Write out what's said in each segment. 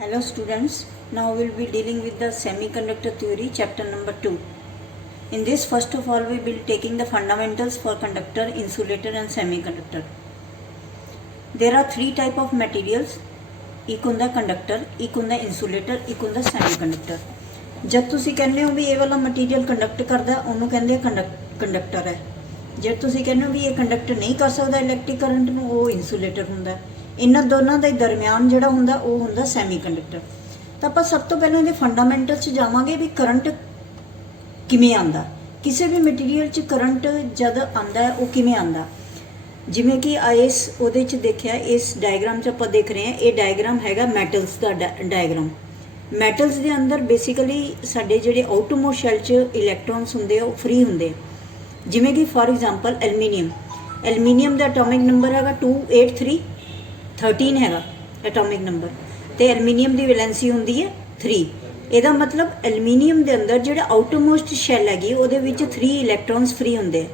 Hello students, now we will be dealing with the semiconductor theory chapter number 2. In this first of all we will be taking the fundamentals for conductor, insulator and semiconductor. There are three type of materials, एक ਹੁੰਦਾ conductor, एक ਹੁੰਦਾ insulator, एक ਹੁੰਦਾ semiconductor. जब ਤੁਸੀਂ ਕਹਿੰਦੇ ਹੋ ਵੀ ਇਹ ਵਾਲਾ ਮਟੀਰੀਅਲ ਕੰਡਕਟ ਕਰਦਾ ਉਹਨੂੰ ਕਹਿੰਦੇ ਆ ਕੰਡਕਟਰ ਹੈ। ਜੇ ਤੁਸੀਂ ਕਹਿੰਦੇ ਹੋ ਵੀ ਇਹ ਕੰਡਕਟ ਨਹੀਂ ਕਰ ਸਕਦਾ ਇਲੈਕਟ੍ਰਿਕ ਕਰੰਟ ਨੂੰ ਉਹ ਇਨਸੂਲੇਟਰ ਹੁੰਦਾ ਹੈ। ਇਹਨਾਂ ਦੋਨਾਂ ਦੇ ਦਰਮਿਆਨ ਜਿਹੜਾ ਹੁੰਦਾ ਉਹ ਹੁੰਦਾ ਸੈਮੀਕੰਡਕਟਰ। ਤਾਂ ਆਪਾਂ ਸਭ ਤੋਂ ਪਹਿਲਾਂ ਇਹਦੇ ਫੰਡਾਮੈਂਟਲ 'ਚ ਜਾਵਾਂਗੇ ਵੀ ਕਰੰਟ ਕਿਵੇਂ ਆਉਂਦਾ, ਕਿਸੇ ਵੀ ਮਟੀਰੀਅਲ 'ਚ ਕਰੰਟ ਜਦ ਆਉਂਦਾ ਹੈ ਉਹ ਕਿਵੇਂ ਆਉਂਦਾ। ਜਿਵੇਂ ਕਿ ਇਸ ਉਹਦੇ 'ਚ ਦੇਖਿਆ ਇਸ ਡਾਇਗਰਾਮ 'ਚ ਆਪਾਂ ਦੇਖ ਰਹੇ ਹਾਂ, ਇਹ ਡਾਇਗਰਾਮ ਹੈਗਾ ਮੈਟਲਸ ਦਾ ਡਾਇਗਰਾਮ। ਮੈਟਲਸ ਦੇ ਅੰਦਰ ਬੇਸਿਕਲੀ ਸਾਡੇ ਜਿਹੜੇ ਆਊਟਰਮੋਸਟ ਸ਼ੈਲ 'ਚ ਇਲੈਕਟ੍ਰੋਨਸ ਹੁੰਦੇ ਆ ਉਹ ਫ੍ਰੀ ਹੁੰਦੇ। ਜਿਵੇਂ ਕਿ for example aluminium the atomic number ਹੈਗਾ 28313 ਹੈਗਾ ਐਟੋਮਿਕ ਨੰਬਰ, ਤੇ ਐਲੂਮੀਨੀਅਮ ਦੀ ਵੈਲੈਂਸੀ ਹੁੰਦੀ ਹੈ 3। ਇਹਦਾ ਮਤਲਬ ਐਲੂਮੀਨੀਅਮ ਦੇ ਅੰਦਰ ਜਿਹੜਾ ਆਊਟਰਮੋਸਟ ਸ਼ੈਲ ਹੈਗੀ ਉਹਦੇ ਵਿੱਚ 3 ਇਲੈਕਟ੍ਰੋਨਸ ਫ੍ਰੀ ਹੁੰਦੇ।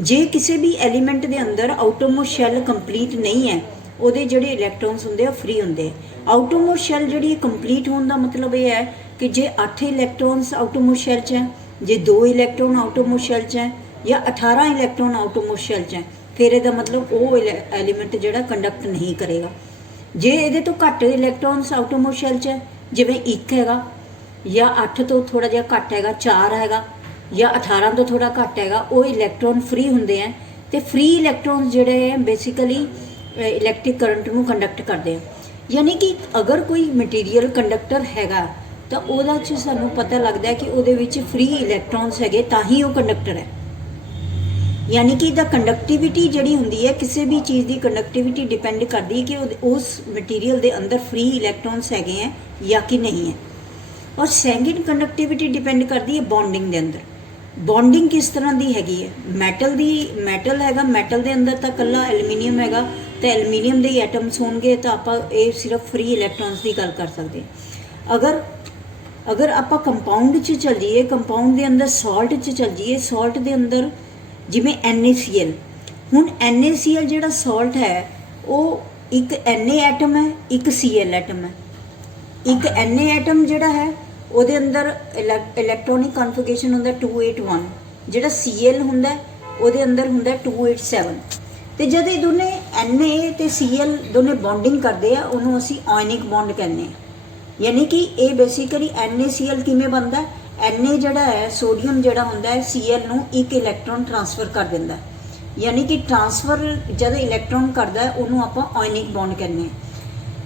ਜੇ ਕਿਸੇ ਵੀ ਐਲੀਮੈਂਟ ਦੇ ਅੰਦਰ ਆਊਟਰਮੋਸਟ ਸ਼ੈਲ ਕੰਪਲੀਟ ਨਹੀਂ ਹੈ ਉਹਦੇ ਜਿਹੜੇ ਇਲੈਕਟ੍ਰੋਨਸ ਹੁੰਦੇ ਆ ਫ੍ਰੀ ਹੁੰਦੇ। ਆਊਟਰਮੋਸਟ ਸ਼ੈਲ ਜਿਹੜੀ ਕੰਪਲੀਟ ਹੋਣ ਦਾ ਮਤਲਬ ਇਹ ਹੈ ਕਿ ਜੇ 8 ਇਲੈਕਟ੍ਰੋਨਸ ਆਊਟਰਮੋਸਟ ਸ਼ੈਲ 'ਚ ਹੈ, ਜੇ 2 ਇਲੈਕਟ੍ਰੋਨ ਆਊਟਰਮੋਸਟ ਸ਼ੈਲ 'ਚ ਹੈ ਜਾਂ 18 ਇਲੈਕਟ੍ਰੋਨ ਆਊਟਰਮੋਸਟ ਸ਼ੈਲ 'ਚ ਹੈ, ਫਿਰ ਇਹਦਾ ਮਤਲਬ ਉਹ ਐਲੀਮੈਂਟ ਜਿਹੜਾ ਕੰਡਕਟ ਨਹੀਂ ਕਰੇਗਾ। ਜੇ ਇਹਦੇ ਤੋਂ ਘੱਟ ਇਲੈਕਟ੍ਰੋਨਸ ਆਊਟਰਮੋਸਟ ਸ਼ੈਲ 'ਚ ਹੈ, ਜਿਵੇਂ 1 ਹੈਗਾ ਜਾਂ 8 ਤੋਂ ਥੋੜਾ ਜਿਹਾ ਘੱਟ ਹੈਗਾ, 4 ਹੈਗਾ ਜਾਂ 18 ਤੋਂ ਥੋੜਾ ਘੱਟ ਹੈਗਾ, ਉਹ ਇਲੈਕਟ੍ਰੋਨ ਫ੍ਰੀ ਹੁੰਦੇ ਆ। ਤੇ ਫ੍ਰੀ ਇਲੈਕਟ੍ਰੋਨਸ ਜਿਹੜੇ ਹੈ ਬੇਸਿਕਲੀ ਇਲੈਕਟ੍ਰਿਕ ਕਰੰਟ ਨੂੰ ਕੰਡਕਟ ਕਰਦੇ ਆ। ਯਾਨੀ ਕਿ ਅਗਰ ਕੋਈ ਮਟੀਰੀਅਲ ਕੰਡਕਟਰ ਹੈਗਾ ਤਾਂ ਉਹਦਾ 'ਚ ਸਾਨੂੰ ਪਤਾ ਲੱਗਦਾ ਹੈ ਕਿ ਉਹਦੇ ਵਿੱਚ ਫ੍ਰੀ ਇਲੈਕਟ੍ਰੋਨਸ ਹੈਗੇ ਤਾਂ ਹੀ ਉਹ ਕੰਡਕਟਰ ਹੈ। ਯਾਨੀ ਕਿ ਇਹਦਾ ਕੰਡਕਟਿਵਿਟੀ ਜਿਹੜੀ ਹੁੰਦੀ ਹੈ, ਕਿਸੇ ਵੀ ਚੀਜ਼ ਦੀ ਕੰਡਕਟਿਵਿਟੀ ਡਿਪੈਂਡ ਕਰਦੀ ਹੈ ਕਿ ਉਸ ਮਟੀਰੀਅਲ ਦੇ ਅੰਦਰ ਫ੍ਰੀ ਇਲੈਕਟ੍ਰੋਨਸ ਹੈਗੇ ਹੈ ਜਾਂ ਕਿ ਨਹੀਂ ਹੈ। ਔਰ ਸੈਕਿੰਡ ਕੰਡਕਟਿਵਿਟੀ ਡਿਪੈਂਡ ਕਰਦੀ ਹੈ ਬੌਂਡਿੰਗ ਦੇ ਅੰਦਰ। ਬੌਂਡਿੰਗ ਕਿਸ ਤਰ੍ਹਾਂ ਦੀ ਹੈਗੀ ਹੈ, ਮੈਟਲ ਹੈਗਾ, ਮੈਟਲ ਦੇ ਅੰਦਰ ਤਾਂ ਇਕੱਲਾ ਐਲੂਮੀਨੀਅਮ ਹੈਗਾ ਤੇ ਐਲੂਮੀਨੀਅਮ ਦੇ ਹੀ ਐਟਮਸ ਹੋਣਗੇ ਤਾਂ ਆਪਾਂ ਇਹ ਸਿਰਫ ਫ੍ਰੀ ਇਲੈਕਟ੍ਰੋਨਸ ਦੀ ਗੱਲ ਕਰ ਸਕਦੇ। ਅਗਰ ਆਪਾਂ ਕੰਪਾਊਂਡ 'ਚ ਚੱਲ ਜਾਈਏ, ਕੰਪਾਊਂਡ ਦੇ ਅੰਦਰ ਸਾਲਟ 'ਚ ਚੱਲ ਜਾਈਏ, ਸਾਲਟ ਦੇ ਅੰਦਰ ਜਿਵੇਂ NaCl, ਹੁਣ NaCl ਜਿਹੜਾ ਸਾਲਟ ਹੈ ਉਹ ਇੱਕ Na ਐਟਮ ਹੈ, ਇੱਕ Cl ਐਟਮ ਹੈ। ਇੱਕ Na ਐਟਮ ਜਿਹੜਾ ਹੈ ਉਹਦੇ ਅੰਦਰ ਇਲੈਕਟ੍ਰੋਨਿਕ ਕਨਫਿਗਰੇਸ਼ਨ ਹੁੰਦਾ 281, ਜਿਹੜਾ Cl ਹੁੰਦਾ ਉਹਦੇ ਅੰਦਰ ਹੁੰਦਾ 287। ਤੇ ਜਦ ਇਹ ਦੋਨੇ Na ਤੇ Cl ਦੋਨੇ ਬੌਂਡਿੰਗ ਕਰਦੇ ਆ ਉਹਨੂੰ ਅਸੀਂ ਆਇਨਿਕ ਬੌਂਡ ਕਹਿੰਦੇ ਹਾਂ। ਯਾਨੀ ਕਿ ਇਹ ਬੇਸਿਕਲੀ NaCl ਕਿਵੇਂ ਬਣਦਾ, Na ਜਿਹੜਾ ਹੈ ਸੋਡੀਅਮ ਜਿਹੜਾ ਹੁੰਦਾ ਹੈ Cl ਨੂੰ ਇੱਕ ਇਲੈਕਟ੍ਰੋਨ ਟ੍ਰਾਂਸਫਰ ਕਰ ਦਿੰਦਾ। ਯਾਨੀ ਕਿ ਟ੍ਰਾਂਸਫਰ ਜਦ ਇਲੈਕਟ੍ਰੋਨ ਕਰਦਾ ਹੈ ਉਹਨੂੰ ਆਪਾਂ ਆਇਨਿਕ ਬੌਂਡ ਕਹਿੰਦੇ ਹਾਂ।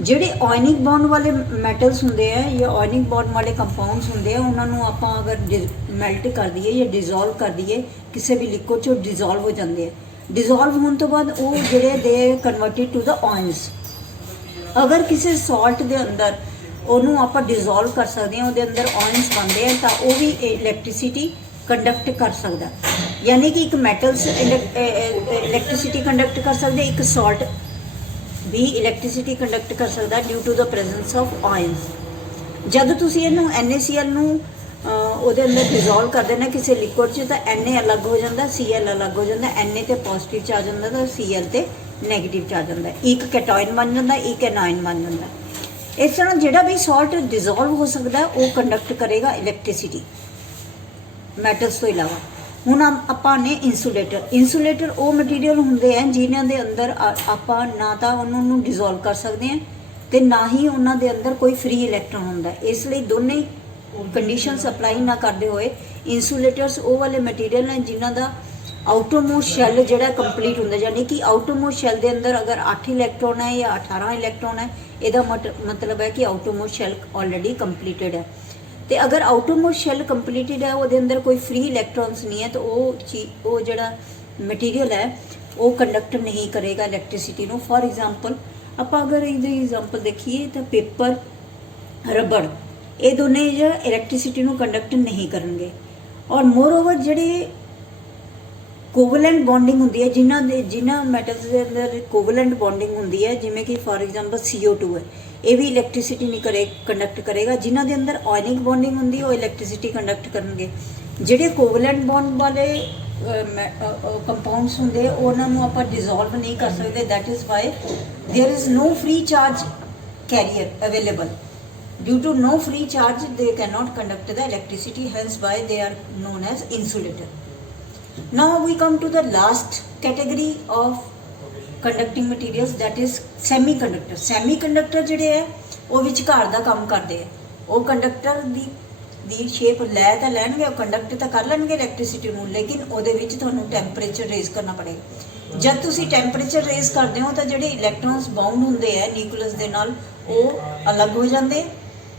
ਜਿਹੜੇ ਆਇਨਿਕ ਬੌਂਡ ਵਾਲੇ ਮੈਟਲਸ ਹੁੰਦੇ ਆ ਜਾਂ ਆਇਨਿਕ ਬੌਂਡ ਵਾਲੇ ਕੰਪਾਊਂਡਸ ਹੁੰਦੇ ਆ ਉਹਨਾਂ ਨੂੰ ਆਪਾਂ ਅਗਰ ਮੈਲਟ ਕਰ ਦਈਏ ਜਾਂ ਡਿਜ਼ੋਲਵ ਕਰ ਦਈਏ ਕਿਸੇ ਵੀ ਲਿਕੁਇਡ 'ਚ, ਡਿਜ਼ੋਲਵ ਹੋ ਜਾਂਦੇ ਆ। ਡਿਜ਼ੋਲਵ ਹੋਣ ਤੋਂ ਬਾਅਦ ਉਹ ਜਿਹੜੇ ਦੇ ਕਨਵਰਟਡ ਟੂ ਦਾ ਆਇਨਸ। ਅਗਰ ਕਿਸੇ ਸਾਲਟ ਦੇ ਅੰਦਰ ਉਹਨੂੰ ਆਪਾਂ ਡਿਜ਼ੋਲਵ ਕਰ ਸਕਦੇ ਹਾਂ, ਉਹਦੇ ਅੰਦਰ ਆਇਨਸ ਬਣਦੇ ਆ ਤਾਂ ਉਹ ਵੀ ਇਲੈਕਟ੍ਰਿਸਿਟੀ ਕੰਡਕਟ ਕਰ ਸਕਦਾ। ਯਾਨੀ ਕਿ ਇੱਕ ਮੈਟਲਸ ਇਲੈਕਟ੍ਰਿਸਿਟੀ ਕੰਡਕਟ ਕਰ ਸਕਦੇ, ਇੱਕ ਸਾਲਟ ਵੀ ਇਲੈਕਟ੍ਰਿਸਿਟੀ ਕੰਡਕਟ ਕਰ ਸਕਦਾ due to the presence of ions. ਜਦ ਤੁਸੀਂ ਇਹਨੂੰ NaCl ਨੂੰ ਉਹਦੇ ਅੰਦਰ ਡਿਜ਼ੋਲਵ ਕਰ ਦੇਣਾ ਕਿਸੇ ਲਿਕੁਇਡ 'ਚ ਤਾਂ Na ਅਲੱਗ ਹੋ ਜਾਂਦਾ, Cl ਅਲੱਗ ਹੋ ਜਾਂਦਾ। Na ਤੇ ਪੋਜ਼ਿਟਿਵ 'ਚ ਆ ਜਾਂਦਾ ਤਾਂ Cl ਤੇ ਨੈਗੇਟਿਵ 'ਚ ਆ ਜਾਂਦਾ। ਇੱਕ ਕੈਟਾਇਨ ਬਣ ਜਾਂਦਾ, ਇੱਕ ਐਨਾਇਨ ਬਣ ਜਾਂਦਾ। ਇਸ ਤਰ੍ਹਾਂ ਜਿਹੜਾ ਵੀ ਸਾਲਟ ਡਿਜ਼ੋਲਵ ਹੋ ਸਕਦਾ ਉਹ ਕੰਡਕਟ ਕਰੇਗਾ ਇਲੈਕਟ੍ਰਿਸਿਟੀ ਮੈਟਲਸ ਤੋਂ ਇਲਾਵਾ। ਹੁਣ ਆਪਾਂ ਨੇ ਇੰਸੂਲੇਟਰ ਉਹ ਮਟੀਰੀਅਲ ਹੁੰਦੇ ਆ ਜਿਨ੍ਹਾਂ ਦੇ ਅੰਦਰ ਆਪਾਂ ਨਾ ਤਾਂ ਉਹਨਾਂ ਨੂੰ ਡਿਜ਼ੋਲਵ ਕਰ ਸਕਦੇ ਹਾਂ ਤੇ ਨਾ ਹੀ ਉਹਨਾਂ ਦੇ ਅੰਦਰ ਕੋਈ ਫ੍ਰੀ ਇਲੈਕਟ੍ਰੋਨ ਹੁੰਦਾ। ਇਸ ਲਈ ਦੋਨੇ ਕੰਡੀਸ਼ਨਸ ਅਪਲਾਈ ਨਾ ਕਰਦੇ ਹੋਏ ਇੰਸੂਲੇਟਰਸ ਉਹ ਵਾਲੇ ਮਟੀਰੀਅਲ ਨੇ ਜਿਨ੍ਹਾਂ ਦਾ ਆਊਟਰਮੋਸਟ ਸ਼ੈਲ ਜਿਹੜਾ ਕੰਪਲੀਟ ਹੁੰਦਾ। ਯਾਨੀ ਕਿ ਆਊਟਰਮੋਸਟ ਸ਼ੈਲ ਦੇ ਅੰਦਰ ਅਗਰ 8 ਇਲੈਕਟ੍ਰੋਨ ਹੈ ਜਾਂ 18 ਇਲੈਕਟ੍ਰੋਨ ਹੈ, ਇਹਦਾ ਮਤਲਬ ਹੈ ਕਿ ਆਊਟਰਮੋਸਟ ਸ਼ੈਲ ਆਲਰੇਡੀ ਕੰਪਲੀਟਡ ਹੈ। ਤੇ ਅਗਰ ਆਊਟਰਮੋਸਟ ਸ਼ੈਲ ਕੰਪਲੀਟਡ ਹੈ, ਉਹਦੇ ਅੰਦਰ ਕੋਈ ਫ੍ਰੀ ਇਲੈਕਟ੍ਰੋਨਸ ਨਹੀਂ ਹੈ ਤਾਂ ਉਹ ਜਿਹੜਾ ਮਟੀਰੀਅਲ ਹੈ ਉਹ ਕੰਡਕਟ ਨਹੀਂ ਕਰੇਗਾ ਇਲੈਕਟ੍ਰਿਸਿਟੀ ਨੂੰ। ਫੋਰ ਐਗਜ਼ਾਮਪਲ ਆਪਾਂ ਅਗਰ ਇਹਦੀ ਐਗਜ਼ਾਮਪਲ ਦੇਖੀਏ ਤਾਂ ਪੇਪਰ, ਰਬੜ, ਇਹ ਦੋਨੇ ਜਿਹੜਾ ਇਲੈਕਟ੍ਰਿਸਿਟੀ ਨੂੰ ਕੰਡਕਟ ਨਹੀਂ ਕਰਨਗੇ। ਔਰ ਮੋਰਓਵਰ ਜਿਹੜੇ ਕੋਵਲੈਂਟ ਬੌਂਡਿੰਗ ਹੁੰਦੀ ਹੈ ਜਿਨ੍ਹਾਂ ਮੈਟਲਸ ਦੇ ਅੰਦਰ ਕੋਵਲੈਂਟ ਬੌਂਡਿੰਗ ਹੁੰਦੀ ਹੈ, ਜਿਵੇਂ ਕਿ ਫੋਰ ਐਗਜ਼ਾਮਪਲ CO2 ਹੈ, ਇਹ ਵੀ ਇਲੈਕਟ੍ਰਿਸਿਟੀ ਨਹੀਂ ਕੰਡਕਟ ਕਰੇਗਾ। ਜਿਨ੍ਹਾਂ ਦੇ ਅੰਦਰ ਆਇਨਿਕ ਬੌਂਡਿੰਗ ਹੁੰਦੀ ਹੈ ਉਹ ਇਲੈਕਟ੍ਰਿਸਿਟੀ ਕੰਡਕਟ ਕਰਨਗੇ। ਜਿਹੜੇ ਕੋਵਲੈਂਟ ਬੌਂਡ ਵਾਲੇ ਕੰਪਾਊਂਡਸ ਹੁੰਦੇ ਉਹਨਾਂ ਨੂੰ ਆਪਾਂ ਡਿਜ਼ੋਲਵ ਨਹੀਂ ਕਰ ਸਕਦੇ। That is why there is no free charge carrier available. Due to no free charge, they cannot conduct the electricity, hence why they are known as insulator. Now we come to the last category of conducting materials, that is semiconductor. Semiconductor ਜਿਹੜੇ ਹੈ ਉਹ ਵਿਚਕਾਰ ਦਾ ਕੰਮ ਕਰਦੇ ਹੈ। ਉਹ conductor ਦੀ shape ਲੈ ਤਾਂ ਲੈਣਗੇ, ਉਹ ਕੰਡਕਟ ਤਾਂ ਕਰ ਲੈਣਗੇ ਇਲੈਕਟ੍ਰਿਸਿਟੀ ਨੂੰ, ਲੇਕਿਨ ਉਹਦੇ ਵਿੱਚ ਤੁਹਾਨੂੰ ਟੈਂਪਰੇਚਰ ਰੇਜ਼ ਕਰਨਾ ਪੜੇਗਾ। ਜਦ ਤੁਸੀਂ ਟੈਂਪਰੇਚਰ ਰੇਜ਼ ਕਰਦੇ ਹੋ ਤਾਂ ਜਿਹੜੇ ਇਲੈਕਟ੍ਰੋਨਸ ਬਾਉਂਡ ਹੁੰਦੇ ਹੈ ਨਿਊਕਲੀਅਸ ਦੇ ਨਾਲ, ਉਹ ਅਲੱਗ ਹੋ ਜਾਂਦੇ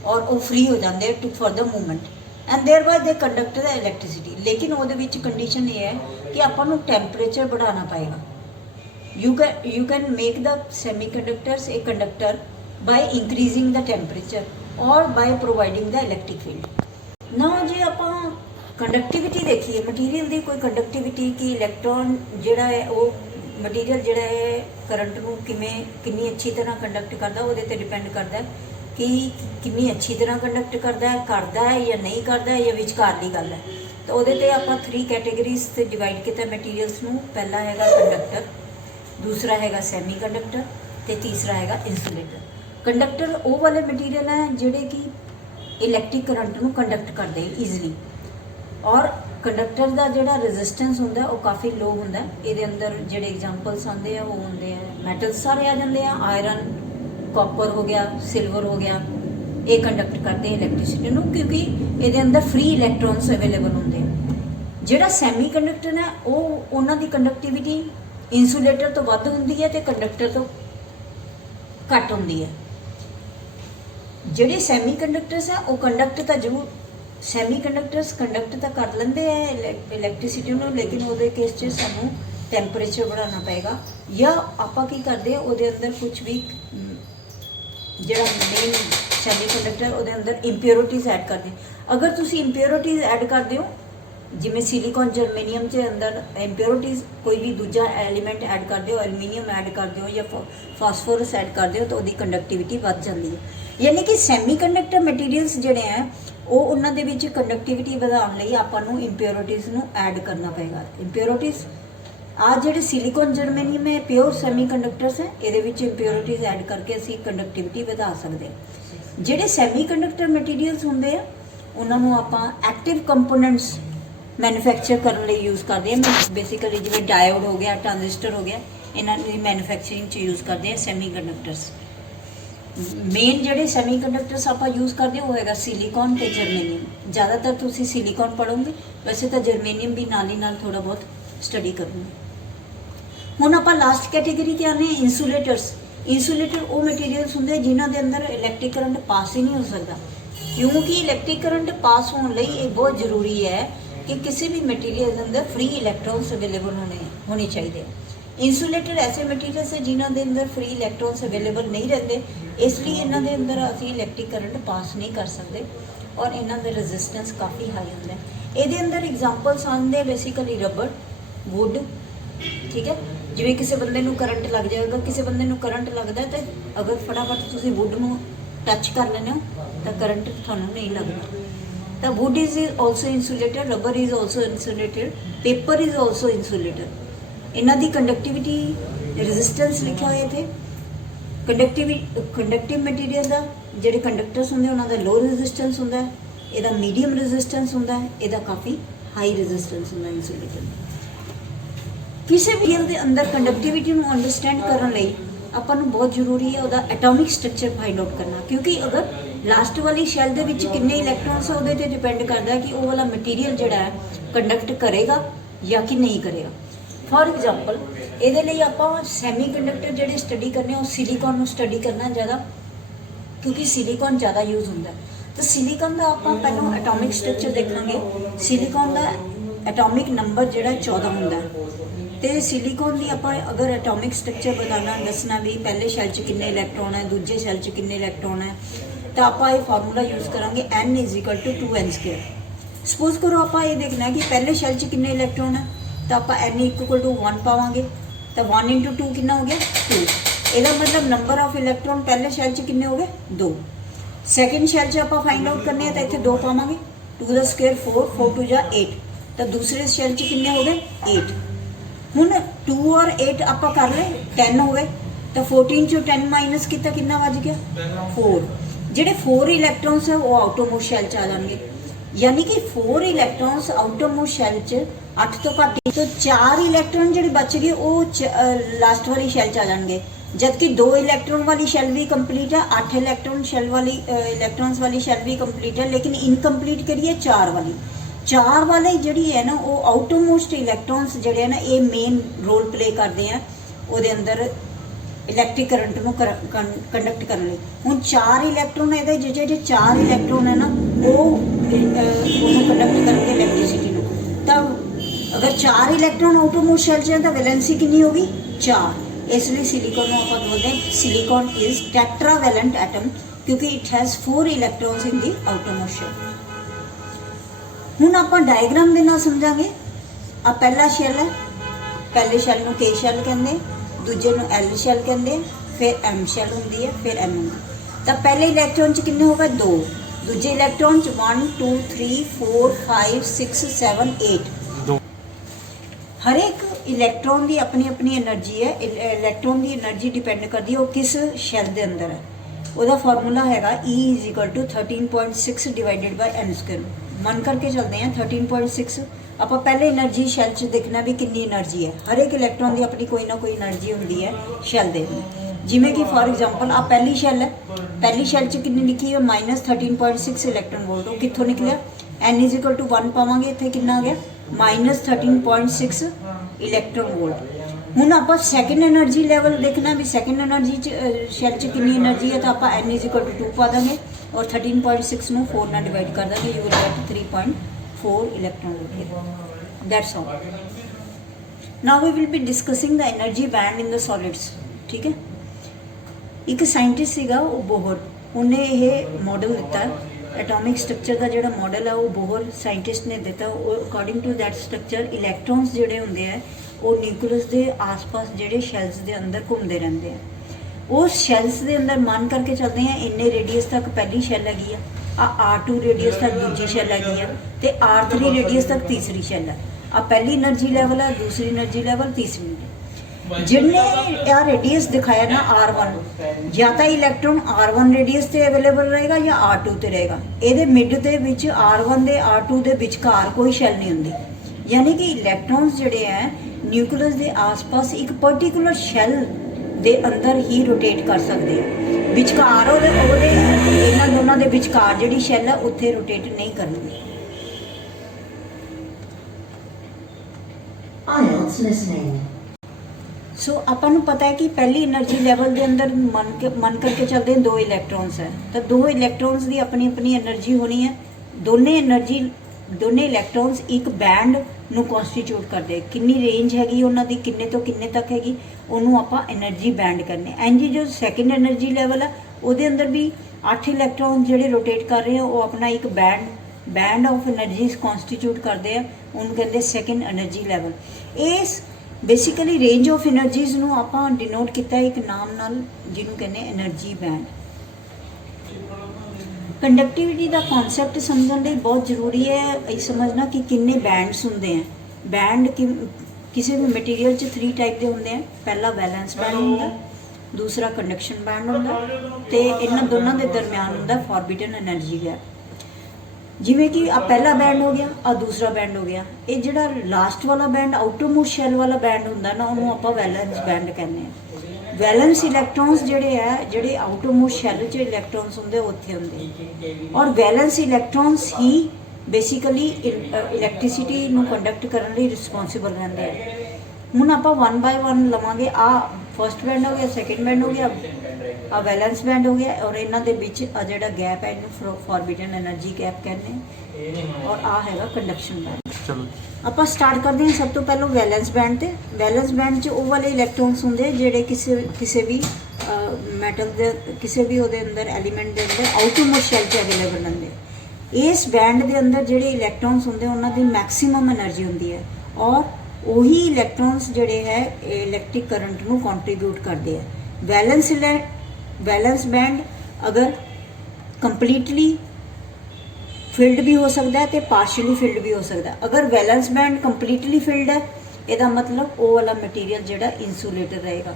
ਔਰ ਉਹ ਫ੍ਰੀ ਹੋ ਜਾਂਦੇ ਟੂ for the movement and thereby they conduct the electricity. लेकिन ਉਹਦੇ ਵਿੱਚ ਕੰਡੀਸ਼ਨ ਇਹ ਹੈ ਕਿ ਆਪਾਂ ਨੂੰ ਟੈਂਪਰੇਚਰ बढ़ाना पड़ेगा। you can make the semiconductors a conductor by increasing the temperature or by providing the electric field। now ਜੇ ਆਪਾਂ ਕੰਡਕਟਿਵਿਟੀ ਦੇਖੀਏ ਮਟੀਰੀਅਲ ਦੀ, ਕੋਈ ਕੰਡਕਟਿਵਿਟੀ ਕਿ ਇਲੈਕਟ੍ਰੋਨ ਜਿਹੜਾ ਹੈ ਉਹ ਮਟੀਰੀਅਲ ਜਿਹੜਾ ਹੈ ਕਰੰਟ ਨੂੰ ਕਿੰਨੀ ਅੱਛੀ ਤਰ੍ਹਾਂ ਕੰਡਕਟ ਕਰਦਾ, ਉਹਦੇ ਤੇ ਡਿਪੈਂਡ ਕਰਦਾ ਕਿ ਕਿੰਨੀ ਅੱਛੀ ਤਰ੍ਹਾਂ ਕੰਡਕਟ ਕਰਦਾ ਹੈ ਜਾਂ ਨਹੀਂ ਕਰਦਾ ਹੈ, ਜਾਂ ਵਿਚਕਾਰਲੀ ਗੱਲ ਹੈ। ਤਾਂ ਉਹਦੇ ਤੇ ਆਪਾਂ 3 ਕੈਟੇਗਰੀਜ਼ ਤੇ ਡਿਵਾਈਡ ਕੀਤਾ ਮਟੀਰੀਅਲਸ ਨੂੰ। ਪਹਿਲਾ ਹੈਗਾ ਕੰਡਕਟਰ, ਦੂਸਰਾ ਹੈਗਾ ਸੈਮੀ ਕੰਡਕਟਰ ਤੇ ਤੀਸਰਾ ਹੈਗਾ ਇਨਸੂਲੇਟਰ। ਕੰਡਕਟਰ ਉਹ ਵਾਲੇ ਮਟੀਰੀਅਲ ਹੈ ਜਿਹੜੇ ਕਿ ਇਲੈਕਟ੍ਰਿਕ ਕਰੰਟ ਨੂੰ ਕੰਡਕਟ ਕਰਦੇ ਈਜ਼ੀਲੀ, ਔਰ ਕੰਡਕਟਰ ਦਾ ਜਿਹੜਾ ਰੈਜ਼ਿਸਟੈਂਸ ਹੁੰਦਾ ਉਹ ਕਾਫੀ ਲੋ ਹੁੰਦਾ। ਇਹਦੇ ਅੰਦਰ ਜਿਹੜੇ ਐਗਜ਼ਾਮਪਲਸ ਆਉਂਦੇ ਆ ਉਹ ਹੁੰਦੇ ਆ ਮੈਟਲਸ ਸਾਰੇ ਆ ਜਾਂਦੇ ਆ, ਆਇਰਨ, ਕਾਪਰ ਹੋ ਗਿਆ, ਸਿਲਵਰ ਹੋ ਗਿਆ। ਇਹ ਕੰਡਕਟ ਕਰਦੇ ਇਲੈਕਟ੍ਰਿਸਿਟੀ ਨੂੰ ਕਿਉਂਕਿ ਇਹਦੇ ਅੰਦਰ ਫ੍ਰੀ ਇਲੈਕਟ੍ਰੋਨਸ ਅਵੇਲੇਬਲ ਹੁੰਦੇ ਆ। ਜਿਹੜਾ ਸੈਮੀ ਕੰਡਕਟਰ ਹੈ ਉਹਨਾਂ ਦੀ ਕੰਡਕਟਿਵਿਟੀ ਇਨਸੂਲੇਟਰ ਤੋਂ ਵੱਧ ਹੁੰਦੀ ਹੈ ਤੇ ਕੰਡਕਟਰ ਤੋਂ ਘੱਟ ਹੁੰਦੀ ਹੈ। ਜਿਹੜੇ ਸੈਮੀ ਕੰਡਕਟਰਸ ਆ ਉਹ ਕੰਡਕਟ ਤਾਂ ਜ਼ਰੂਰ, ਸੈਮੀ ਕੰਡਕਟਰਸ ਕੰਡਕਟ ਤਾਂ ਕਰ ਲੈਂਦੇ ਆ ਇਲੈਕਟ੍ਰਿਸਿਟੀ ਨੂੰ, ਲੇਕਿਨ ਉਹਦੇ ਕੇਸ 'ਚ ਸਾਨੂੰ ਟੈਂਪਰੇਚਰ बढ़ाना ਪਏਗਾ। ਜਾਂ ਆਪਾਂ ਕੀ ਕਰਦੇ ਆ ਉਹਦੇ ਅੰਦਰ ਕੁਝ ਵੀ ਜਿਹੜਾ ਮੇਨ ਸੈਮੀ ਕੰਡਕਟਰ ਉਹਦੇ ਅੰਦਰ ਇੰਪਿਓਰਿਟੀਜ਼ ਐਡ ਕਰਦੇ। ਅਗਰ ਤੁਸੀਂ ਇੰਪਿਓਰਿਟੀਜ਼ ਐਡ ਕਰਦੇ ਹੋ ਜਿਵੇਂ ਸਿਲੀਕਨ ਜਰਮੇਨੀਅਮ ਦੇ ਅੰਦਰ ਇੰਪਿਓਰਿਟੀਜ਼ ਕੋਈ ਵੀ ਦੂਜਾ ਐਲੀਮੈਂਟ ਐਡ ਕਰਦੇ ਹੋ, ਐਲੂਮੀਨੀਅਮ ਐਡ ਕਰਦੇ ਹੋ ਜਾਂ ਫਾਸਫੋਰਸ ਐਡ ਕਰਦੇ ਹੋ ਤਾਂ ਉਹਦੀ ਕੰਡਕਟਿਵਿਟੀ ਵੱਧ ਜਾਂਦੀ ਹੈ। ਯਾਨੀ ਕਿ ਸੈਮੀ ਕੰਡਕਟਰ ਮਟੀਰੀਅਲਸ ਜਿਹੜੇ ਹੈ ਉਹ ਉਹਨਾਂ ਦੇ ਵਿੱਚ ਕੰਡਕਟਿਵਿਟੀ ਵਧਾਉਣ ਲਈ ਆਪਾਂ ਨੂੰ ਇੰਪਿਓਰਿਟੀਜ਼ ਨੂੰ ਐਡ ਕਰਨਾ ਪਏਗਾ। ਇੰਪਿਓਰਿਟੀਜ਼ ਆ ਜਿਹੜੇ ਸਿਲੀਕਨ ਜਰਮੇਨੀਅਮ ਹੈ ਪਿਓਰ ਸੈਮੀ ਕੰਡਕਟਰਸ ਹੈ, ਇਹਦੇ ਵਿੱਚ ਇੰਪਿਓਰਿਟੀਜ਼ ਐਡ ਕਰਕੇ ਅਸੀਂ ਕੰਡਕਟਿਵਿਟੀ ਵਧਾ ਸਕਦੇ ਹਾਂ। ਜਿਹੜੇ ਸੈਮੀ ਕੰਡਕਟਰ ਮਟੀਰੀਅਲਸ ਹੁੰਦੇ ਆ ਉਹਨਾਂ ਨੂੰ ਆਪਾਂ ਐਕਟਿਵ ਕੰਪੋਨੈਂਟਸ ਮੈਨੂਫੈਕਚਰ ਕਰਨ ਲਈ ਯੂਜ਼ ਕਰਦੇ ਹਾਂ। ਬੇਸਿਕਲੀ ਜਿਵੇਂ ਡਾਇਓਡ ਹੋ ਗਿਆ, ਟਰਾਂਜ਼ਿਸਟਰ ਹੋ ਗਿਆ, ਇਹਨਾਂ ਦੀ ਮੈਨੂਫੈਕਚਰਿੰਗ 'ਚ ਯੂਜ਼ ਕਰਦੇ ਹਾਂ ਸੈਮੀ ਕੰਡਕਟਰਸ। ਮੇਨ ਜਿਹੜੇ ਸੈਮੀ ਕੰਡਕਟਰਸ ਆਪਾਂ ਯੂਜ਼ ਕਰਦੇ ਉਹ ਹੈਗਾ ਸਿਲੀਕਨ ਤੇ ਜਰਮੇਨੀਅਮ। ਜ਼ਿਆਦਾਤਰ ਤੁਸੀਂ ਸਿਲੀਕਨ ਪੜ੍ਹੋਗੇ, ਵੈਸੇ ਤਾਂ ਜਰਮੇਨੀਅਮ ਵੀ ਨਾਲ ਹੀ ਨਾਲ ਥੋੜ੍ਹਾ ਬਹੁਤ ਸਟੱਡੀ ਕਰੋਗੇ। ਹੁਣ ਆਪਾਂ ਲਾਸਟ ਕੈਟੇਗਰੀ ਤੇ ਆਉਂਦੇ ਹਾਂ ਇਨਸੂਲੇਟਰਸ। ਇਨਸੂਲੇਟਰ ਉਹ ਮਟੀਰੀਅਲਸ ਹੁੰਦੇ ਜਿਨ੍ਹਾਂ ਦੇ ਅੰਦਰ ਇਲੈਕਟ੍ਰਿਕ ਕਰੰਟ ਪਾਸ ਹੀ ਨਹੀਂ ਹੋ ਸਕਦਾ, ਕਿਉਂਕਿ ਇਲੈਕਟ੍ਰਿਕ ਕਰੰਟ ਪਾਸ ਹੋਣ ਲਈ ਇਹ ਬਹੁਤ ਜ਼ਰੂਰੀ ਹੈ ਕਿ ਕਿਸੇ ਵੀ ਮਟੀਰੀਅਲ ਦੇ ਅੰਦਰ ਫ੍ਰੀ ਇਲੈਕਟ੍ਰॉन्स ਅਵੇਲੇਬਲ ਹੋਣੇ ਚਾਹੀਦੇ। ਇਨਸੂਲੇਟਰ ਐਸੇ ਮਟੀਰੀਅਲਸ ਹੈ ਜਿਨ੍ਹਾਂ ਦੇ ਅੰਦਰ ਫ੍ਰੀ ਇਲੈਕਟ੍ਰॉन्स ਅਵੇਲੇਬਲ ਨਹੀਂ ਰਹਿੰਦੇ, ਇਸ ਲਈ ਇਹਨਾਂ ਦੇ ਅੰਦਰ ਅਸੀਂ ਇਲੈਕਟ੍ਰਿਕ ਕਰੰਟ ਪਾਸ ਨਹੀਂ ਕਰ ਸਕਦੇ ਔਰ ਇਹਨਾਂ ਦਾ ਰੈਜ਼ਿਸਟੈਂਸ ਕਾਫੀ ਹਾਈ ਹੁੰਦਾ ਹੈ। ਇਹਦੇ ਅੰਦਰ ਐਗਜ਼ਾਮਪਲਸ ਆਉਂਦੇ ਬੇਸਿਕਲੀ ਰਬੜ, ਵੁੱਡ, ਠੀਕ ਹੈ। ਜਿਵੇਂ ਕਿਸੇ ਬੰਦੇ ਨੂੰ ਕਰੰਟ ਲੱਗ ਜਾਏਗਾ, ਕਿਸੇ ਬੰਦੇ ਨੂੰ ਕਰੰਟ ਲੱਗਦਾ ਤੇ ਅਗਰ ਫਟਾਫਟ ਤੁਸੀਂ ਵੁੱਡ ਨੂੰ ਟੱਚ ਕਰ ਲੈਂਦੇ ਹੋ ਤਾਂ ਕਰੰਟ ਤੁਹਾਨੂੰ ਨਹੀਂ ਲੱਗਦਾ। ਤਾਂ wood is also insulator, rubber is also insulator, paper is also insulator. ਇਹਨਾਂ ਦੀ ਕੰਡਕਟਿਵਿਟੀ ਰੈਜ਼ਿਸਟੈਂਸ ਲਿਖਿਆ ਹੋਇਆ ਇੱਥੇ। ਕੰਡਕਟਿਵ ਮਟੀਰੀਅਲ ਦਾ ਜਿਹੜੇ ਕੰਡਕਟਰਸ ਹੁੰਦੇ ਉਹਨਾਂ ਦਾ ਲੋ ਰੈਜ਼ਿਸਟੈਂਸ ਹੁੰਦਾ ਹੈ, ਇਹਦਾ ਮੀਡੀਅਮ ਰੈਜ਼ਿਸਟੈਂਸ ਹੁੰਦਾ ਹੈ, ਇਹਦਾ ਕਾਫੀ ਹਾਈ ਰੈਜ਼ਿਸਟੈਂਸ ਹੁੰਦਾ ਇਨਸੂਲੇਟਰ। ਕਿਸੇ ਵੀ ਦੇ ਅੰਦਰ ਕੰਡਕਟਿਵਿਟੀ ਨੂੰ ਅੰਡਰਸਟੈਂਡ ਕਰਨ ਲਈ ਆਪਾਂ ਨੂੰ ਬਹੁਤ ਜ਼ਰੂਰੀ ਹੈ ਉਹਦਾ ਐਟੋਮਿਕ ਸਟਰਕਚਰ ਫਾਈਂਡ ਆਊਟ ਕਰਨਾ, ਕਿਉਂਕਿ ਅਗਰ ਲਾਸਟ ਵਾਲੀ ਸ਼ੈਲ ਦੇ ਵਿੱਚ ਕਿੰਨੇ ਇਲੈਕਟ੍ਰੋਨਸ ਉਹਦੇ ਤੇ ਡਿਪੈਂਡ ਕਰਦਾ ਕਿ ਉਹ ਵਾਲਾ ਮਟੀਰੀਅਲ ਜਿਹੜਾ ਹੈ ਕੰਡਕਟ ਕਰੇਗਾ ਜਾਂ ਕਿ ਨਹੀਂ ਕਰੇਗਾ। ਫॉर एग्जांपल ਇਹਦੇ ਲਈ ਆਪਾਂ ਸੈਮੀ ਕੰਡਕਟਰ ਜਿਹੜੇ ਸਟੱਡੀ ਕਰਨੇ ਉਹ ਸਿਲੀਕਨ ਨੂੰ ਸਟੱਡੀ ਕਰਨਾ ਜ਼ਿਆਦਾ, ਕਿਉਂਕਿ ਸਿਲੀਕਨ ਜ਼ਿਆਦਾ ਯੂਜ਼ ਹੁੰਦਾ। ਤਾਂ ਸਿਲੀਕਨ ਦਾ ਆਪਾਂ ਪਹਿਲਾਂ ਐਟੋਮਿਕ ਸਟਰਕਚਰ ਦੇਖਾਂਗੇ। ਸਿਲੀਕਨ ਦਾ ਐਟੋਮਿਕ ਨੰਬਰ ਜਿਹੜਾ 14 ਹੁੰਦਾ ਤੇ ਸਿਲੀਕਨ ਦੀ ਆਪਾਂ ਅਗਰ ਐਟੋਮਿਕ ਸਟਰਕਚਰ ਬਤਾਨਾ ਦੱਸਣਾ ਵੀ ਪਹਿਲੇ ਸ਼ੈਲ 'ਚ ਕਿੰਨੇ ਇਲੈਕਟ੍ਰੋਨ ਹੈ, ਦੂਜੇ ਸ਼ੈਲ 'ਚ ਕਿੰਨੇ ਇਲੈਕਟ੍ਰੋਨ ਹੈ, ਤਾਂ ਆਪਾਂ ਇਹ ਫਾਰਮੂਲਾ ਯੂਜ਼ ਕਰਾਂਗੇ n = 2n²। ਸਪੋਜ਼ ਕਰੋ ਆਪਾਂ ਇਹ ਦੇਖਣਾ ਕਿ ਪਹਿਲੇ ਸ਼ੈਲ 'ਚ ਕਿੰਨੇ ਇਲੈਕਟ੍ਰੋਨ ਹੈ ਤਾਂ ਆਪਾਂ n = 1 ਪਾਵਾਂਗੇ ਤਾਂ 1 × 2 ਕਿੰਨਾ ਹੋ ਗਿਆ 2। ਇਹਦਾ ਮਤਲਬ ਨੰਬਰ ਆਫ ਇਲੈਕਟ੍ਰੋਨ ਪਹਿਲੇ ਸ਼ੈਲ 'ਚ ਕਿੰਨੇ ਹੋ ਗਏ 2। ਸੈਕਿੰਡ ਸ਼ੈਲ 'ਚ ਆਪਾਂ ਫਾਈਂਡ ਆਊਟ ਕਰਨੇ ਆ ਤਾਂ ਇੱਥੇ 2 ਪਾਵਾਂਗੇ, 2 ਦਾ ਸਕੁਅਰ 4, 4 2 ਜਾਂ 8। ਤਾਂ ਦੂਸਰੇ ਸ਼ੈਲ 'ਚ ਕਿੰਨੇ ਹੋ ਗਏ 8। ਹੁਣ 2 ਔਰ 8 ਆਪਾਂ ਕਰ ਲਏ 10 ਹੋ ਗਏ ਤਾਂ 14 ਚੋਂ 10 ਮਾਈਨਸ ਕੀਤਾ ਕਿੰਨਾ ਵੱਜ ਗਿਆ 4। ਜਿਹੜੇ 4 ਇਲੈਕਟ੍ਰॉन्स है वो आउटरमोस्ट शैल च आ जाएंगे, यानी कि 4 इलैक्ट्रॉन्स आउटरमोस्ट शैल च 8 तो घट, तो 4 इलैक्ट्रॉन ਜਿਹੜੇ बच गए वो लास्ट वाली शैल च आ जाएंगे, जबकि 2 इलैक्ट्रॉन वाली शैल भी कंप्लीट है, 8 इलैक्ट्रॉन शैल वाली इलैक्ट्रॉन्स वाली शैल भी कंप्लीट है, लेकिन इनकंप्लीट करिए 4 वाली। 4 वाले जिहड़ी है ना वो आउटरमोस्ट इलैक्ट्रॉन्स जिहड़े है ना ये मेन रोल प्ले करते हैं ਉਹਦੇ ਅੰਦਰ इलैक्ट्रिक करंट ਨੂੰ कंडक्ट करने ਲਈ। ਹੁਣ 4 इलैक्ट्रॉन ਇਹਦੇ ਜਿਹੜੇ 4 इलैक्ट्रॉन है ना वो ਉਹਨੂੰ कंडक्ट करके इलैक्ट्रिसिटी ਨੂੰ, ਤਾਂ अगर 4 इलैक्ट्रॉन आउटरमोस्ट शैल 'ਚ है ਤਾਂ वैलेंसी कितनी होगी 4। इसलिए सिलिकॉन ਨੂੰ ਆਪਾਂ बोलते हैं सिलिकॉन इज टेट्रावैलेंट एटम क्योंकि it has 4 electrons in the outermost shell. ਹੁਣ ਆਪਾਂ डायग्राम ਦੇ ਨਾਲ ਸਮਝਾਂਗੇ। ਆ ਪਹਿਲਾ ਸ਼ੈਲ ਹੈ, ਪਹਿਲੇ ਸ਼ੈਲ ਨੂੰ K ਸ਼ੈਲ ਕਹਿੰਦੇ, दूजे ਨੂੰ L शैल कहते हैं, फिर M शैल होंगी है, फिर M होंगी। तो पहले इलैक्ट्रॉन च कितने होगा 2, दूजे इलैक्ट्रॉन च 1 2 3 4 5 6 7 8। हर एक इलैक्ट्रॉन की अपनी अपनी एनर्जी है। इलैक्ट्रॉन की एनर्जी डिपेंड करती है वो किस शैल के अंदर है। ਉਹਦਾ फार्मूला हैगा E = 13.6 डिवाइडेड बाय m²। मन करके चलते हैं 13.6। ਆਪਾਂ ਪਹਿਲੇ એનર્ਜੀ ਸ਼ੈਲ 'ਚ ਦੇਖਣਾ ਵੀ ਕਿੰਨੀ એનર્ਜੀ ਹੈ। ਹਰ ਇੱਕ ਇਲੈਕਟ੍ਰੋਨ ਦੀ ਆਪਣੀ ਕੋਈ ਨਾ ਕੋਈ એનર્ਜੀ ਹੁੰਦੀ ਹੈ ਸ਼ੈਲ ਦੇ ਵਿੱਚ। ਜਿਵੇਂ ਕਿ ਫੋਰ ਐਗਜ਼ਾਮਪਲ ਆ ਪਹਿਲੀ ਸ਼ੈਲ ਹੈ, ਪਹਿਲੀ ਸ਼ੈਲ 'ਚ ਕਿੰਨੀ ਲਿਖੀ ਹੈ -13.6 ਇਲੈਕਟ੍ਰੋਨ ਵੋਲਟ। ਉਹ ਕਿੱਥੋਂ ਨਿਕਲਿਆ n = 1 ਪਾਵਾਂਗੇ, ਇੱਥੇ ਕਿੰਨਾ ਆ ਗਿਆ -13.6 ਇਲੈਕਟ੍ਰੋਨ ਵੋਲਟ। ਹੁਣ ਆਪਾਂ ਸੈਕਿੰਡ એનર્ਜੀ ਲੈਵਲ ਦੇਖਣਾ ਵੀ ਸੈਕਿੰਡ એનર્ਜੀ 'ਚ ਸ਼ੈਲ 'ਚ ਕਿੰਨੀ એનર્ਜੀ ਹੈ, ਤਾਂ ਆਪਾਂ n = 2 ਪਾ ਦਾਂਗੇ ਔਰ 13.6 ਨੂੰ 4 ਨਾਲ ਡਿਵਾਈਡ ਕਰ ਦਾਂਗੇ, you will get 3.4 electron volt here. That's all. Now we will be discussing the energy band in the solids. ठीक है। एक साइंटिस्ट ਸੀਗਾ ਉਹ ਬੋਹਰ, ਉਹਨੇ ਇਹ ਮਾਡਲ ਦਿੱਤਾ ਐਟੋਮਿਕ ਸਟਰਕਚਰ ਦਾ ਜਿਹੜਾ ਮਾਡਲ ਹੈ ਉਹ ਬੋਹਰ ਸਾਇੰਟਿਸਟ ਨੇ ਦਿੱਤਾ। ਉਹ ਅਕੋਰਡਿੰਗ ਟੂ ਦੈਟ ਸਟਰਕਚਰ ਇਲੈਕਟ੍ਰॉन्स ਜਿਹੜੇ ਹੁੰਦੇ ਆ ਉਹ ਨਿਊਕਲੀਅਸ ਦੇ ਆਸ-ਪਾਸ ਜਿਹੜੇ ਸ਼ੈਲਸ ਦੇ ਅੰਦਰ ਘੁੰਮਦੇ ਰਹਿੰਦੇ ਆ। ਉਹ ਸ਼ੈਲਸ ਦੇ ਅੰਦਰ ਮੰਨ ਕਰਕੇ ਚੱਲਦੇ ਆ ਇੰਨੇ ਰੇਡੀਅਸ ਤੱਕ ਪਹਿਲੀ ਸ਼ੈਲ ਹੈਗੀ ਆ, R2 रेडियस तक दूसरी शैल है, तो R3 रेडियस तक तीसरी शैल है। आ पहली एनर्जी लैवल है, दूसरी एनर्जी लैवल, तीसरी। जिन्हें आ रेडियस दिखाया ना R1, या तो इलैक्ट्रॉन R1 रेडियस से अवेलेबल रहेगा या R2 ते रहेगा। ये मिड के विच R1 दे R2 दे विचकार कोई शैल नहीं होंगी, यानी कि इलैक्ट्रॉन्स जिहड़े हैं न्यूक्लियस के आस पास एक पर्टिकुलर शैल ਦੇ ਅੰਦਰ ਹੀ ਰੋਟੇਟ ਕਰ ਸਕਦੇ ਆ। ਵਿਚਕਾਰ ਉਹਦੇ ਇਹਨਾਂ ਦੋਨਾਂ ਦੇ ਵਿਚਕਾਰ ਜਿਹੜੀ ਸ਼ੈਲ ਆ ਉੱਥੇ ਰੋਟੇਟ ਨਹੀਂ ਕਰਨਗੇ। IELTS listening। ਸੋ ਆਪਾਂ ਨੂੰ ਪਤਾ ਹੈ ਕਿ ਪਹਿਲੀ એનર્ਜੀ ਲੈਵਲ ਦੇ ਅੰਦਰ ਮੰਨ ਕਰਕੇ ਚੱਲਦੇ ਹਨ 2 ਇਲੈਕਟ੍ਰॉन्स ਹੈ, ਤਾਂ 2 ਇਲੈਕਟ੍ਰॉन्स ਦੀ ਆਪਣੀ ਆਪਣੀ એનર્ਜੀ ਹੋਣੀ ਹੈ। ਦੋਨੇ ਇਲੈਕਟ੍ਰॉन्स ਇੱਕ ਬੈਂਡ ਨੂੰ ਕਨਸਟੀਟਿਊਟ ਕਰਦੇ। ਕਿੰਨੀ ਰੇਂਜ ਹੈਗੀ ਉਹਨਾਂ ਦੀ, ਕਿੰਨੇ ਤੋਂ ਕਿੰਨੇ ਤੱਕ ਹੈਗੀ, ਉਹਨੂੰ ਆਪਾਂ એનર્ਜੀ ਬੈਂਡ ਕਰਨੇ। ਇੰਜ ਜੋ ਸੈਕਿੰਡ એનર્ਜੀ ਲੈਵਲ ਆ ਉਹਦੇ ਅੰਦਰ ਵੀ 8 ਇਲੈਕਟ੍ਰॉन ਜਿਹੜੇ ਰੋਟੇਟ ਕਰ ਰਹੇ ਆ ਉਹ ਆਪਣਾ ਇੱਕ ਬੈਂਡ ਆਫ એનર્ਜੀਜ਼ ਕਨਸਟੀਟਿਊਟ ਕਰਦੇ ਆ, ਉਹਨੂੰ ਕਹਿੰਦੇ ਸੈਕਿੰਡ એનર્ਜੀ ਲੈਵਲ। ਇਸ ਬੇਸਿਕਲੀ ਰੇਂਜ ਆਫ એનર્ਜੀਜ਼ ਨੂੰ ਆਪਾਂ ਡਿਨੋਟ ਕੀਤਾ ਇੱਕ ਨਾਮ ਨਾਲ ਜਿਹਨੂੰ ਕਹਿੰਦੇ એનર્ਜੀ ਬੈਂਡ। कंडक्टिविटी का कॉन्सैप्ट समझने लिए बहुत जरूरी है ये समझना कि किन्ने बैंड्स होंगे हैं। बैंड किसी भी मटीरियल च 3 टाइप के होंगे हैं। पहला वैलेंस बैंड होंगे, दूसरा कंडक्शन बैंड होंगे, तो इन्होंने दोनों के दरम्यान होंगे फॉरबिडन एनर्जी गैप। जिमें कि आ पहला बैंड हो गया, आ दूसरा बैंड हो गया। ये जो लास्ट वाला बैंड आउटरमोस्ट शैल वाला बैंड होंगे ना उन्होंने आप वैलेंस बैंड कहते हैं। वैलेंस इलैक्ट्रॉन्स जिहड़े है जिहड़े आउटरमोस्ट शैल च इलैक्ट्रॉन्स होंगे उत्थे होंगे, और वैलेंस इलैक्ट्रॉन्स ही बेसिकली इलैक्ट्रिसिटी नूं कंडक्ट करने लई रिस्पोंसिबल रहंदे हैं। हुण आपां 1 बाय 1 लवांगे। आ फर्स्ट बैंड हो गया, सैकेंड बैंड हो गया, आ वैलेंस बैंड हो गया, और इन्हां दे विच आ जिहड़ा गैप है इहनूं फॉरबिडन एनर्जी गैप कहने, और आ हैगा कंडक्शन बैंड। चलो ਆਪਾਂ ਸਟਾਰਟ ਕਰਦੇ ਹਾਂ ਸਭ ਤੋਂ ਪਹਿਲਾਂ ਵੈਲੈਂਸ ਬੈਂਡ ਤੇ। ਵੈਲੈਂਸ ਬੈਂਡ 'ਚ ਉਹ ਵਾਲੇ ਇਲੈਕਟ੍ਰॉन्स ਹੁੰਦੇ ਜਿਹੜੇ ਕਿਸੇ ਵੀ ਮੈਟਲ ਦੇ ਕਿਸੇ ਵੀ ਉਹਦੇ ਅੰਦਰ ਐਲੀਮੈਂਟ ਦੇ ਅੰਦਰ ਆਊਟਰਮੋਸਟ ਸ਼ੈਲ 'ਚ ਅਵੇਲੇਬਲ ਹੁੰਦੇ। ਇਸ ਬੈਂਡ ਦੇ ਅੰਦਰ ਜਿਹੜੇ ਇਲੈਕਟ੍ਰॉन्स ਹੁੰਦੇ ਉਹਨਾਂ ਦੀ ਮੈਕਸਿਮਮ એનર્ਜੀ ਹੁੰਦੀ ਹੈ, ਔਰ ਉਹੀ ਇਲੈਕਟ੍ਰॉन्स ਜਿਹੜੇ ਹੈ ਇਲੈਕਟ੍ਰਿਕ ਕਰੰਟ ਨੂੰ ਕੰਟਰੀਬਿਊਟ ਕਰਦੇ ਆ। ਵੈਲੈਂਸ ਬੈਂਡ ਅਗਰ ਕੰਪਲੀਟਲੀ फिल्ड भी हो सकता है तो पार्शली फिल्ड भी हो सकता है। अगर वैलेंस बैंड कंप्लीटली फिल्ड है ਇਹਦਾ मतलब वो वाला मटीरियल ਜਿਹੜਾ इंसुलेटर रहेगा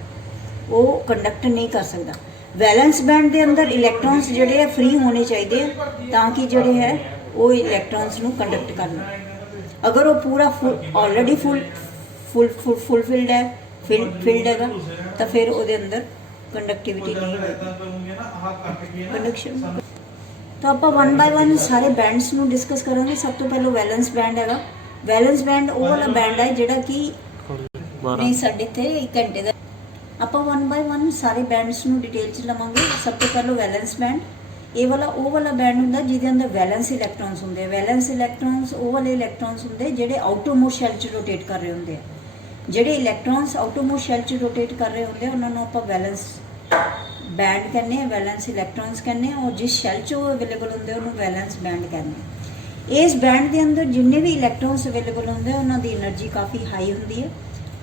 वो कंडक्ट नहीं कर सकता। वैलेंस बैंड के अंदर इलैक्ट्रॉन्स जिहड़े है फ्री होने चाहिए ताकि जिहड़े है वो इलैक्ट्रॉन्स नूं कंडक्ट करन। अगर वो पूरा ऑलरेडी फुलफिल्ड है फिल्ड हैगा तो फिर वो अंदर कंडक्टिविटी नहीं होगी कंडक्शन। तो आप वन बाय वन सारे बैंड्स नूं डिस्कस करांगे। सब तो पहले वैलेंस बैंड हैगा। वैलेंस बैंड वो वाला बैंड है जिहड़ा कि नहीं साडे इत्थे 1 घंटे का। आप वन बाय वन सारे बैंड्स नूं डिटेल च लवांगे। सब तो पहले वैलेंस बैंड ये वाला वो वाला बैंड हुंदा जिहदे अंदर वैलेंस इलैक्ट्रॉन्स हुंदे। वैलेंस इलैक्ट्रॉन्स वो वाले इलैक्ट्रॉन्स हुंदे जिहड़े आउटरमोस्ट शैल च रोटेट कर रहे हुंदे आ। जिहड़े इलैक्ट्रॉन्स आउटरमोस्ट शैल च रोटेट कर रहे हुंदे उन्हां नूं आपां वैलेंस बैंड कहने हैं, वैलेंस इलैक्ट्रॉन्स कहने हैं, और जिस शैल च अवेलेबल होंदे उन्होंने वैलेंस बैंड कहने हैं। इस बैंड के अंदर जिन्ने भी इलैक्ट्रॉन्स अवेलेबल होंदे उन्हां दी एनर्जी काफ़ी हाई होंदी है।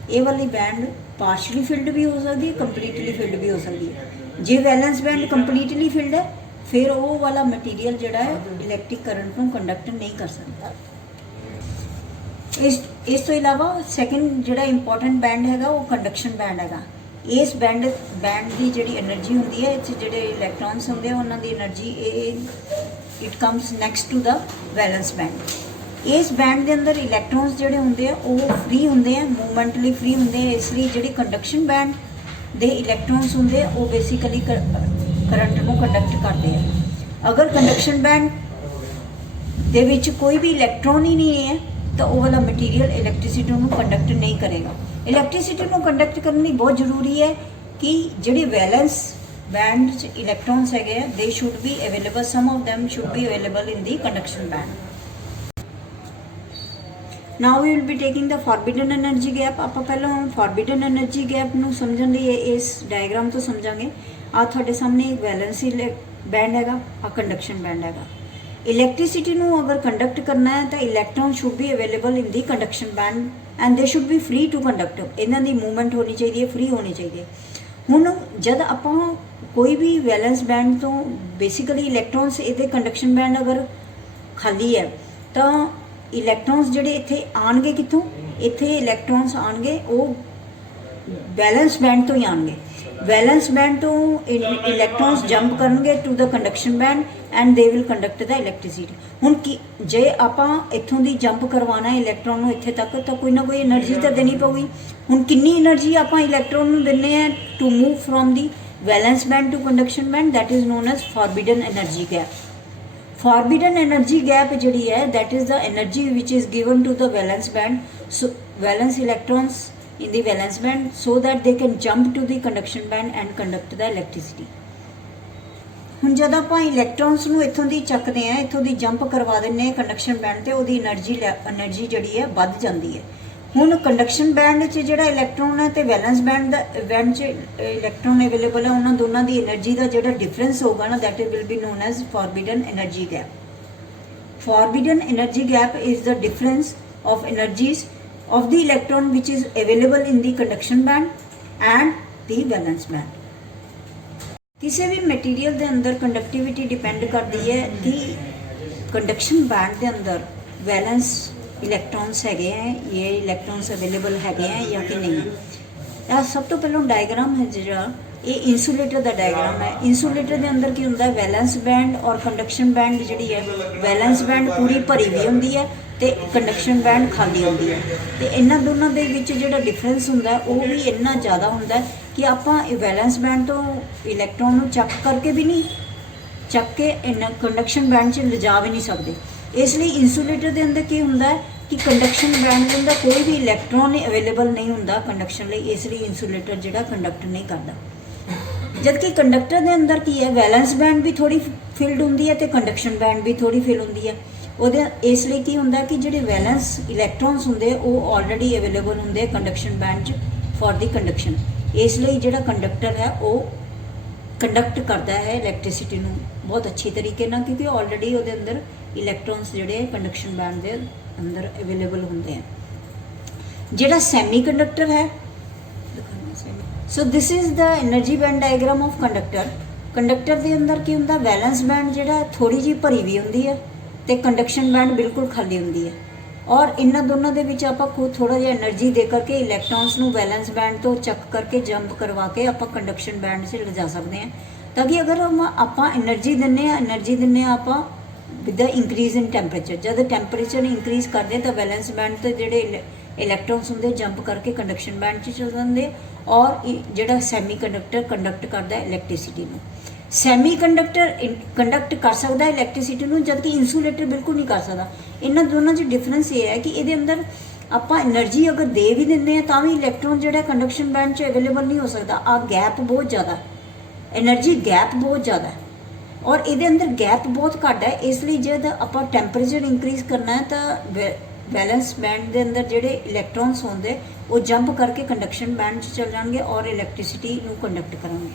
ये वाली बैंड पार्शली फिल्ड भी हो सकती है, कंप्लीटली फिल्ड भी हो सकती है। जे वैलेंस बैंड कंप्लीटली फिल्ड है फिर वो वाला मटीरियल जिहड़ा है इलैक्ट्रिक करंट नूं कंडक्ट नहीं कर सकता। इस तो इलावा सैकेंड जिहड़ा इंपॉर्टेंट बैंड हैगा वो कंडक्शन बैंड हैगा। इस बैंड की जिहड़ी एनर्जी होंदी है इत्थे जिहड़े इलैक्ट्रॉन्स होंदे उन्हां दी energy it comes next to the valence band. इस बैंड के अंदर इलैक्ट्रॉन्स जिहड़े होंदे वो फ्री होंदे हैं, मूवमेंटली फ्री होंदे हैं। इसलिए जिहड़े कंडक्शन बैंड दे इलैक्ट्रॉन्स होंदे वो बेसिकली करंट नूं कंडक्ट करते हैं। अगर कंडक्शन बैंड दे विच कोई भी इलैक्ट्रॉन ही नहीं है तो वो वाला मटीरियल इलैक्ट्रिसिटी नूं कंडक्ट नहीं करेगा। इलैक्ट्रिसिटी नूं कंडक्ट करनी बहुत जरूरी है कि जिहड़े वैलेंस बैंड च इलैक्ट्रॉन्स है they should be available, some of them should be available in the conduction band. Now we will be taking the forbidden energy gap. आप पहले फॉरबिडन एनर्जी गैप नूं समझण लई इस डायग्राम तो समझांगे। आ तुहाडे सामने एक वैलेंस बैंड हैगा, आ कंडक्शन बैंड हैगा। इलैक्ट्रिसिटी नूं अगर कंडक्ट करना है तो electron should be available in the conduction band and they should be free to conduct. इन्हां दी मूवमेंट होनी चाहिए, फ्री होनी चाहिए। हुण जद आपां कोई भी वैलेंस बैंड तो बेसिकली इलैक्ट्रॉन्स इहदे कंडक्शन बैंड अगर खाली है तो इलैक्ट्रॉन्स जिहड़े इत्थे आउणगे कित्थों, इत्थे इलैक्ट्रॉन्स आउणगे वो वैलेंस बैंड तो ही आउणगे। वैलेंस बैंड तो इलैक्ट्रॉन्स जंप करनगे to the conduction band and they will conduct the electricity. हुण कि जे आपां इत्थों दी जंप करवाना है इलैक्ट्रॉन नूं इत्थे तक तो कोई ना कोई एनर्जी तो देनी पऊगी। हुण कितनी एनर्जी आपां इलैक्ट्रॉन नूं दिंदे हैं to move from the valence band to conduction band, that is known as forbidden energy gap. Forbidden energy gap जिहड़ी है that is the energy which is given to the valence band, so valence electrons in the valence band so that they can jump to the conduction band and conduct the electricity। ਹੁਣ जब आप इलैक्ट्रॉन्स नूं इत्थों दी चकदे हैं, इत्थों दी jump करवा दिंदे conduction band ते ओहदी एनर्जी जिहड़ी है वध जांदी है। हुण कंडक्शन बैंड च जिहड़ा इलैक्ट्रॉन है ते वैलेंस बैंड च इलैक्ट्रॉन अवेलेबल है, उन्हां दोनां दी एनर्जी का जिहड़ा डिफरेंस होगा ना that will be known as forbidden energy gap. Forbidden energy gap is the difference of energies of the electron which is available in the conduction band and the valence band। किसी भी material के अंदर conductivity depend करती है कि conduction band के अंदर valence इलैक्ट्रॉन्स हैगे हैं, ये इलैक्ट्रॉन्स अवेलेबल हैगे हैं या कि नहीं है। सब तो पहले डायग्राम है जिहड़ा ये इंसुलेटर का डायग्राम है। इंसुलेटर के अंदर की होंदा है वैलेंस बैंड और कंडक्शन बैंड जिहड़ी है वैलेंस बैंड पूरी भरी हुई होंदी है ते कंडक्शन बैंड खाली होंदी है। तो इन्हां दोनों के विच जिहड़ा डिफरेंस हुंदा है वो भी इन्ना ज़्यादा हुंदा है कि आपां वैलेंस बैंड तो इलैक्ट्रॉन नूं चक करके भी नहीं चक के कंडक्शन बैंड च लिजा भी नहीं सकते। इसलिए इंसुलेटर के अंदर की हुंदा है कि कंडक्शन बैंड के अंदर कोई भी इलैक्ट्रॉन अवेलेबल नहीं हुंदा कंडक्शन लई, इसलिए इंसुलेटर जिहड़ा कंडक्ट नहीं करता। जबकि कंडक्टर के अंदर की है वैलेंस बैंड भी थोड़ी फिल्ड हुंदी है तो कंडक्शन बैंड भी थोड़ी फिल हुंदी है। ਉਹਦੇ ਇਸ ਲਈ ਕੀ ਹੁੰਦਾ ਕਿ ਜਿਹੜੇ ਵੈਲੈਂਸ ਇਲੈਕਟ੍ਰॉन्स ਹੁੰਦੇ ਉਹ ਆਲਰੇਡੀ ਅਵੇਲੇਬਲ ਹੁੰਦੇ ਕੰਡਕਸ਼ਨ ਬੈਂਡ 'ਚ ਫॉर ਦੀ ਕੰਡਕਸ਼ਨ। ਇਸ ਲਈ ਜਿਹੜਾ ਕੰਡਕਟਰ ਹੈ ਉਹ ਕੰਡਕਟ ਕਰਦਾ ਹੈ ਇਲੈਕਟ੍ਰਿਸਿਟੀ ਨੂੰ ਬਹੁਤ ਅੱਛੀ ਤਰੀਕੇ ਨਾਲ ਕਿਉਂਕਿ ਆਲਰੇਡੀ ਉਹਦੇ ਅੰਦਰ ਇਲੈਕਟ੍ਰॉन्स ਜਿਹੜੇ ਕੰਡਕਸ਼ਨ ਬੈਂਡ ਦੇ ਅੰਦਰ ਅਵੇਲੇਬਲ ਹੁੰਦੇ ਆ। ਜਿਹੜਾ ਸੈਮੀ ਕੰਡਕਟਰ ਹੈ so this is the energy band diagram of conductor. Conductor ਦੇ ਅੰਦਰ ਕੀ ਹੁੰਦਾ ਵੈਲੈਂਸ ਬੈਂਡ ਜਿਹੜਾ ਥੋੜੀ ਜਿਹੀ ਭਰੀ ਵੀ ਹੁੰਦੀ ਹੈ ਤੇ ਕੰਡਕਸ਼ਨ ਬੈਂਡ ਬਿਲਕੁਲ ਖਾਲੀ ਹੁੰਦੀ ਹੈ ਔਰ ਇਹਨਾਂ ਦੋਨਾਂ ਦੇ ਵਿੱਚ ਆਪਾਂ ਖੁਦ ਥੋੜਾ ਜਿਹਾ એનર્ਜੀ ਦੇ ਕਰਕੇ ਇਲੈਕਟ੍ਰॉन्स ਨੂੰ ਵੈਲੈਂਸ ਬੈਂਡ ਤੋਂ ਚੱਕ ਕਰਕੇ ਜੰਪ ਕਰਵਾ ਕੇ ਆਪਾਂ ਕੰਡਕਸ਼ਨ ਬੈਂਡ 'ਚ ਲਿਜਾ ਸਕਦੇ ਹਾਂ ਤਾਂ ਕਿ ਅਗਰ ਆਪਾਂ એનર્ਜੀ ਦਿੰਨੇ ਆ ਆਪਾਂ with the increase in temperature. ਜਦ ਟੈਂਪਰੇਚਰ ਇੰਕਰੀਜ਼ ਕਰਦੇ ਤਾਂ ਵੈਲੈਂਸ ਬੈਂਡ ਤੇ ਜਿਹੜੇ ਇਲੈਕਟ੍ਰੋਨਸ ਹੁੰਦੇ ਜੰਪ ਕਰਕੇ ਕੰਡਕਸ਼ਨ ਬੈਂਡ 'ਚ ਚਲ ਜਾਂਦੇ ਔਰ ਜਿਹੜਾ ਸੈਮੀ ਕੰਡਕਟਰ ਕੰਡਕਟ ਕਰਦਾ ਇਲੈਕਟ੍ਰਿਸਿਟੀ ਨੂੰ। ਸੈਮੀ ਕੰਡਕਟਰ ਕੰਡਕਟ ਕਰ ਸਕਦਾ ਇਲੈਕਟ੍ਰਿਸਿਟੀ ਨੂੰ, ਜਦਕਿ ਇਨਸੂਲੇਟਰ ਬਿਲਕੁਲ ਨਹੀਂ ਕਰ ਸਕਦਾ। ਇਹਨਾਂ ਦੋਨਾਂ 'ਚ ਡਿਫਰੈਂਸ ਇਹ ਹੈ ਕਿ ਇਹਦੇ ਅੰਦਰ ਆਪਾਂ એનર્ਜੀ ਅਗਰ ਦੇ ਵੀ ਦਿੰਦੇ ਆ ਤਾਂ ਵੀ ਇਲੈਕਟ੍ਰੋਨ ਜਿਹੜਾ ਕੰਡਕਸ਼ਨ ਬੈਂਡ 'ਚ ਅਵੇਲੇਬਲ ਨਹੀਂ ਹੋ ਸਕਦਾ। ਆ ਗੈਪ ਬਹੁਤ ਜ਼ਿਆਦਾ, એનર્ਜੀ ਗੈਪ ਬਹੁਤ ਜ਼ਿਆਦਾ ਔਰ ਇਹਦੇ ਅੰਦਰ ਗੈਪ ਬਹੁਤ ਘੱਟ ਹੈ। ਇਸ ਲਈ ਜਦ ਆਪਾਂ ਟੈਂਪਰੇਚਰ ਇੰਕਰੀਜ਼ ਕਰਨਾ ਹੈ ਤਾਂ ਵੈਲੈਂਸ ਬੈਂਡ ਦੇ ਅੰਦਰ ਜਿਹੜੇ ਇਲੈਕਟ੍ਰੋਨਸ ਹੁੰਦੇ ਉਹ ਜੰਪ ਕਰਕੇ ਕੰਡਕਸ਼ਨ ਬੈਂਡ 'ਚ ਚਲ ਜਾਣਗੇ ਔਰ ਇਲੈਕਟ੍ਰਿਸਿਟੀ ਨੂੰ ਕੰਡਕਟ ਕਰਾਂਗੇ।